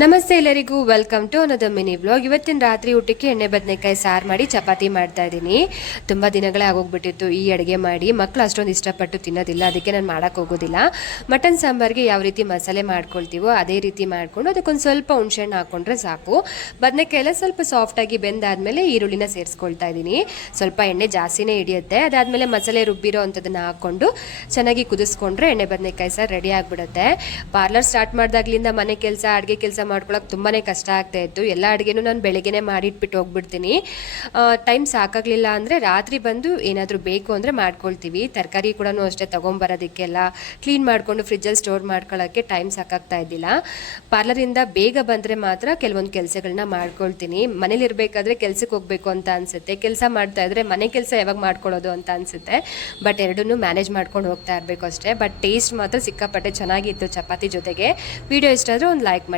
ನಮಸ್ತೆ ಎಲ್ಲರಿಗೂ welcome to another mini vlog. ಇವತ್ತಿನ ರಾತ್ರಿ ಊಟಕ್ಕೆ ಎಣ್ಣೆ ಬದನೆಕಾಯಿ ಸಾರು ಮಾಡಿ ಚಪಾತಿ ಮಾಡ್ತಾ ಇದ್ದೀನಿ. ತುಂಬ ದಿನಗಳೇ ಆಗೋಗ್ಬಿಟ್ಟಿತ್ತು ಈ ಅಡುಗೆ ಮಾಡಿ. ಮಕ್ಕಳು ಅಷ್ಟೊಂದು ಇಷ್ಟಪಟ್ಟು ತಿನ್ನೋದಿಲ್ಲ, ಅದಕ್ಕೆ ನಾನು ಮಾಡೋಕ್ಕೆ ಹೋಗೋದಿಲ್ಲ. ಮಟನ್ ಸಾಂಬಾರಿಗೆ ಯಾವ ರೀತಿ ಮಸಾಲೆ ಮಾಡ್ಕೊಳ್ತೀವೋ ಅದೇ ರೀತಿ ಮಾಡಿಕೊಂಡು ಅದಕ್ಕೊಂದು ಸ್ವಲ್ಪ ಹುಣಸೆಹಣ್ಣು ಹಾಕ್ಕೊಂಡ್ರೆ ಸಾಕು. ಬದನೆಕಾಯಿ ಎಲ್ಲ ಸ್ವಲ್ಪ ಸಾಫ್ಟಾಗಿ ಬೆಂದಾದಮೇಲೆ ಈರುಳ್ಳಿನ ಸೇರಿಸ್ಕೊಳ್ತಾ ಇದ್ದೀನಿ. ಸ್ವಲ್ಪ ಎಣ್ಣೆ ಜಾಸ್ತಿನೇ ಹಿಡಿಯುತ್ತೆ. ಅದಾದಮೇಲೆ ಮಸಾಲೆ ರುಬ್ಬಿರೋ ಅಂಥದ್ದನ್ನು ಹಾಕ್ಕೊಂಡು ಚೆನ್ನಾಗಿ ಕುದಿಸ್ಕೊಂಡ್ರೆ ಎಣ್ಣೆ ಬದನೆಕಾಯಿ ಸಾರು ರೆಡಿ ಆಗಿಬಿಡುತ್ತೆ. ಪಾರ್ಲರ್ ಸ್ಟಾರ್ಟ್ ಮಾಡಿದಾಗಲಿಂದ ಮನೆ ಕೆಲಸ ಅಡುಗೆ ಕೆಲಸ ಮಾಡ್ಕೊಳಕ್ಕೆ ತುಂಬಾ ಕಷ್ಟ ಆಗ್ತಾ ಇತ್ತು. ಎಲ್ಲ ಅಡುಗೆನೂ ನಾನು ಬೆಳಗ್ಗೆನೇ ಮಾಡಿಟ್ಬಿಟ್ಟು ಹೋಗ್ಬಿಡ್ತೀನಿ. ಟೈಮ್ ಸಾಕಾಗಲಿಲ್ಲ ಅಂದರೆ ರಾತ್ರಿ ಬಂದು ಏನಾದರೂ ಬೇಕು ಅಂದರೆ ಮಾಡ್ಕೊಳ್ತೀವಿ. ತರಕಾರಿ ಕೂಡ ಅಷ್ಟೇ ತೊಗೊಂಬರೋದಕ್ಕೆಲ್ಲ ಕ್ಲೀನ್ ಮಾಡಿಕೊಂಡು ಫ್ರಿಜ್ಜಲ್ಲಿ ಸ್ಟೋರ್ ಮಾಡ್ಕೊಳ್ಳೋಕ್ಕೆ ಟೈಮ್ ಸಾಕಾಗ್ತಾ ಇದ್ದಿಲ್ಲ. ಪಾರ್ಲರಿಂದ ಬೇಗ ಬಂದರೆ ಮಾತ್ರ ಕೆಲವೊಂದು ಕೆಲಸಗಳನ್ನ ಮಾಡ್ಕೊಳ್ತೀನಿ. ಮನೇಲಿರಬೇಕಾದ್ರೆ ಕೆಲಸಕ್ಕೆ ಹೋಗಬೇಕು ಅಂತ ಅನಿಸುತ್ತೆ, ಕೆಲಸ ಮಾಡ್ತಾ ಇದ್ರೆ ಮನೆ ಕೆಲಸ ಯಾವಾಗ ಮಾಡ್ಕೊಳ್ಳೋದು ಅಂತ ಅನಿಸುತ್ತೆ. ಬಟ್ ಎರಡನ್ನೂ ಮ್ಯಾನೇಜ್ ಮಾಡ್ಕೊಂಡು ಹೋಗ್ತಾ ಇರಬೇಕು ಅಷ್ಟೇ. ಬಟ್ ಟೇಸ್ಟ್ ಮಾತ್ರ ಸಿಕ್ಕಾಪಟ್ಟೆ ಚೆನ್ನಾಗಿತ್ತು ಚಪಾತಿ ಜೊತೆಗೆ. ವಿಡಿಯೋ ಇಷ್ಟ ಆದರೆ ಒಂದು ಲೈಕ್ ಮಾಡಿ.